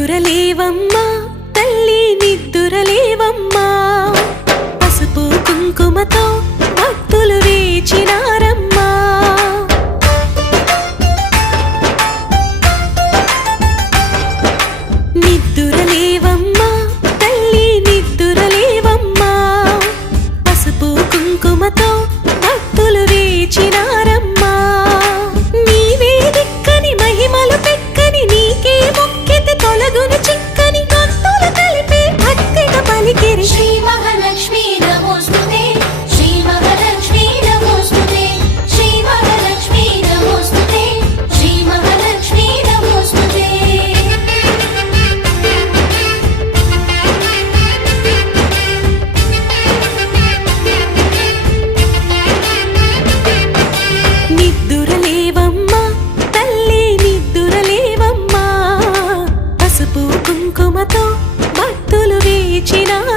నిద్దురలేవమ్మా తల్లి నిద్దురలేవమ్మా పసుపు కుంకుమతో భక్తులు వేచినారమ్మా నిద్దురలేవమ్మా తల్లి నిద్దురలేవమ్మా పసుపు కుంకుమతో భక్తులు వేచినారమ్మా నీవే దిక్కని మహిమలు పెక్కని నీకే మొక్కితే తొలగును చిక్కని గొంతులు కలిపి భక్తిగా పలికిరి శ్రీ మహాలక్ష్మీ నమోస్తుతే శ్రీ మహాలక్ష్మీ నమోస్తుతే శ్రీ మహాలక్ష్మీ నమోస్తుతే శ్రీ మహాలక్ష్మీ నమోస్తుతే నిద్దురలేవమ్మా తల్లి నిద్దురలేవమ్మా పసుపు కుంకుమతో భక్తులు వేచినారమ్మా